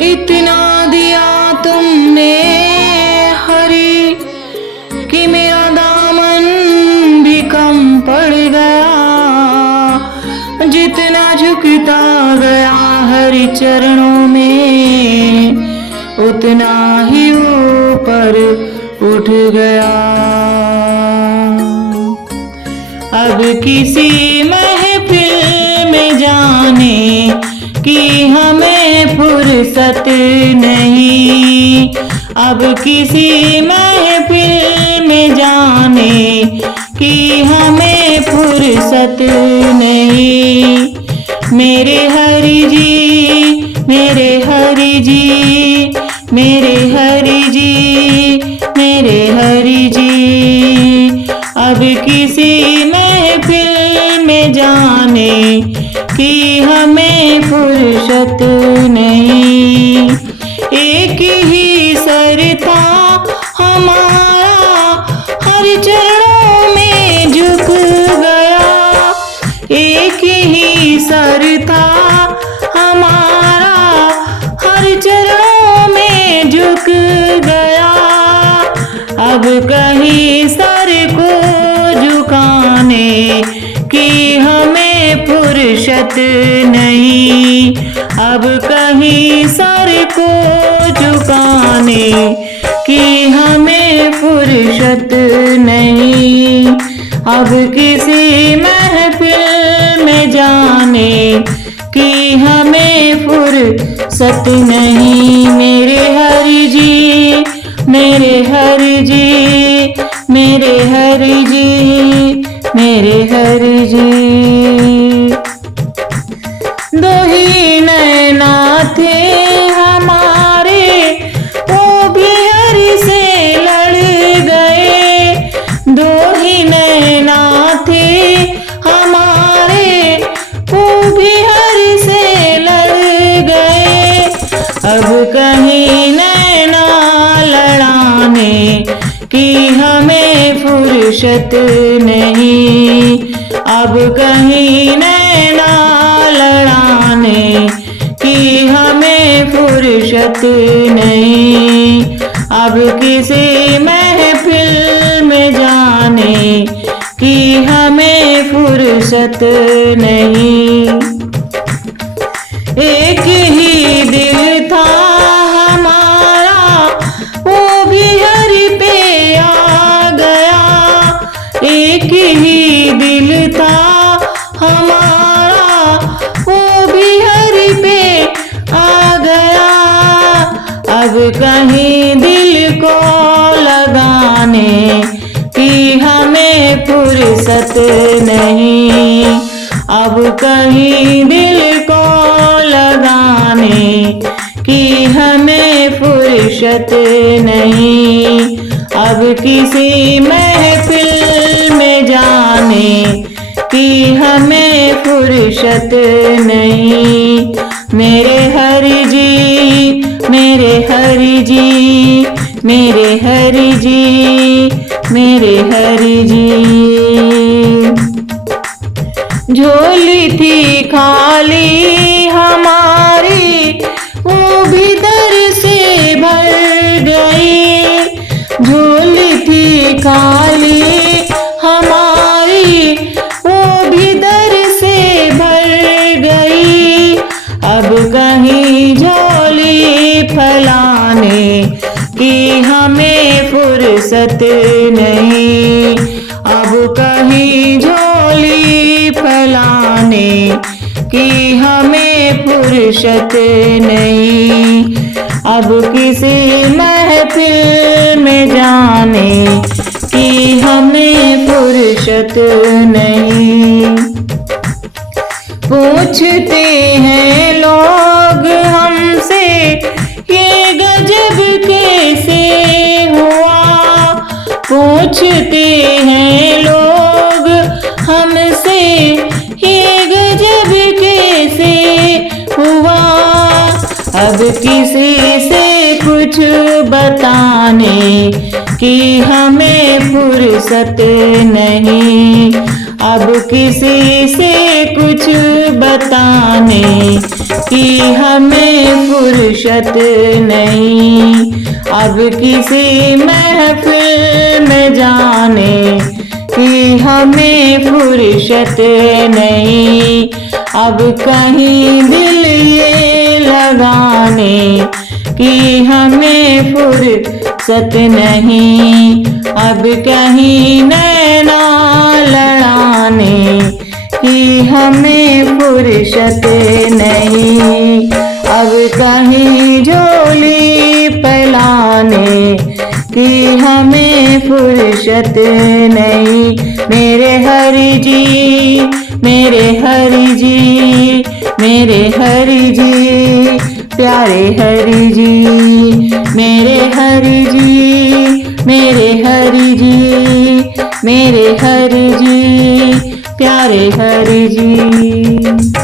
इतना दिया तुमने हरि कि मेरा दामन भी कम पड़ गया। जितना झुकता गया हरि चरणों में उतना ही ऊपर उठ गया। अब किसी महफिल में जाने कि हमें फुर्सत नहीं। अब किसी महफिल में जाने कि हमें फुर्सत नहीं। मेरे हरि जी, मेरे हरि जी, मेरे हरि जी, मेरे हरि जी। अब किसी महफिल में जाने कि हमें फुर्सत नहीं। एक ही सर था हमारा हर चरणों में झुक गया। एक ही सर था हमारा हर चरणों में झुक गया। अब कहीं सर को झुकाने कि हमें फुर्सत नहीं। अब कहीं सर को झुकाने कि हमें फुर्सत नहीं। अब किसी महफिल में जाने कि हमें फुर्सत नहीं। मेरे हरि जी, मेरे हरि जी, मेरे हरि जी, मेरे हरि जी। दो ही नैना थे हमारे वो भी हरि से लड़ गए। दो ही नैना थे हमारे वो भी हरि से लड़ गए। अब कहीं नैना लड़ाने कि हमें फुर्सत नहीं। अब कहीं नैना लड़ाने कि हमें फुर्सत नहीं। अब किसी महफिल में जाने कि हमें फुर्सत नहीं। एक ही दिल था हमारा वो भी हरि पे आ गया। एक ही दिल था हमारा वो भी हरि पे आ गया। अब कहीं दिल को लगाने कि हमें फुर्सत नहीं। अब कहीं दिल को लगाने कि हमें फुर्सत नहीं। अब किसी महफिल में जाने कि हमें फुर्सत नहीं। मेरे हरि जी, मेरे हरि जी, मेरे हरि जी, मेरे हरि जी। झोली थी खाली हमारी वो भी दर से भर गई। झोली थी खाली हमारी वो भी दर से भर गई। अब कहीं झोली फैलाने कि हमें फुर्सत नहीं। अब कहीं झोली फैलाने कि हमें फुर्सत नहीं। अब किसी महफिल में जाने कि हमें फुर्सत नहीं। पूछते हैं लोग हमसे ये गजब कैसे हुआ। पूछते हैं लोग हमसे ये गजब कैसे हुआ। अब किसी से कुछ बताने कि हमें फुर्सत नहीं। अब किसी से कुछ बताने कि हमें फुर्सत नहीं अब किसी महफिल में जाने कि हमें फुर्सत नहीं अब कहीं दिल ये लगाने कि हमें फुर्सत नहीं अब कहीं नैना लड़ाने कि हमें फुर्सत नहीं अब कहीं झोली फैलाने कि हमें फुर्सत नहीं मेरे हरि जी मेरे हरि जी मेरे हरि जी प्यारे हरि जी मेरे हरि जी मेरे हरि जी मेरे हरि जी प्यारे हरि जी।